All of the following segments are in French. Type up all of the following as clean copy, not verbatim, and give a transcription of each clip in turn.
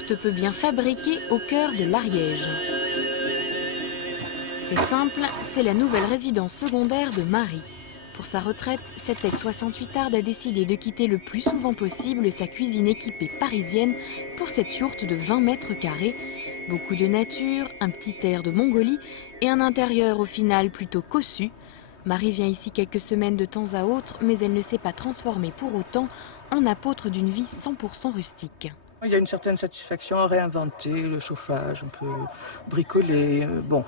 yourte peut bien fabriquer au cœur de l'Ariège. C'est simple, c'est la nouvelle résidence secondaire de Marie. Pour sa retraite, cette ex-68arde a décidé de quitter le plus souvent possible sa cuisine équipée parisienne pour cette yourte de 20 mètres carrés. Beaucoup de nature, un petit air de Mongolie et un intérieur au final plutôt cossu. Marie vient ici quelques semaines de temps à autre, mais elle ne s'est pas transformée pour autant en apôtre d'une vie 100% rustique. Il y a une certaine satisfaction à réinventer le chauffage, on peut bricoler. Bon,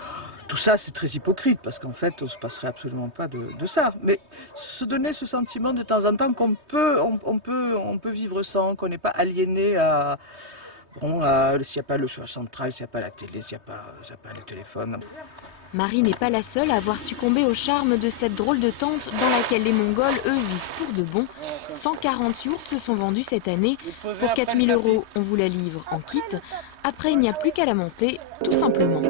tout ça c'est très hypocrite parce qu'en fait on ne se passerait absolument pas de ça. Mais se donner ce sentiment de temps en temps qu'on peut vivre sans, qu'on n'est pas aliéné à... Bon, s'il n'y a pas le chauffage central, s'il n'y a pas la télé, s'il n'y a pas le téléphone. Marie n'est pas la seule à avoir succombé au charme de cette drôle de tente dans laquelle les Mongols, eux, vivent pour de bon. 140 yourtes se sont vendues cette année. Pour 4 000 €, on vous la livre en kit. Après, il n'y a plus qu'à la monter, tout simplement.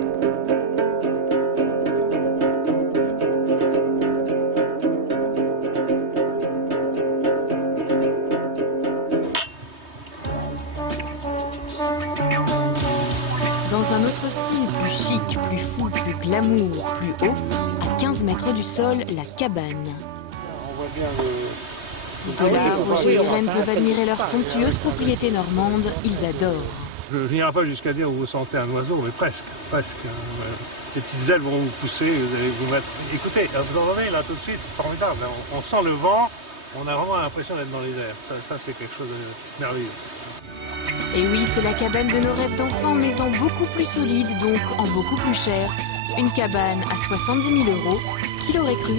Dans un autre style, plus chic, plus fou, plus glamour, plus haut, à 15 mètres du sol, la cabane. On voit bien De là, Roger et Irène peuvent admirer leur somptueuse propriété normande, ils adorent. Je n'irai pas jusqu'à dire que vous sentez un oiseau, mais presque, presque. Les petites ailes vont vous pousser, vous allez vous mettre... Écoutez, vous entendez là tout de suite, formidable, on sent le vent, on a vraiment l'impression d'être dans les airs. Ça c'est quelque chose de merveilleux. Et oui, c'est la cabane de nos rêves d'enfants, mais en beaucoup plus solide, donc en beaucoup plus cher. Une cabane à 70 000 €, qui l'aurait cru?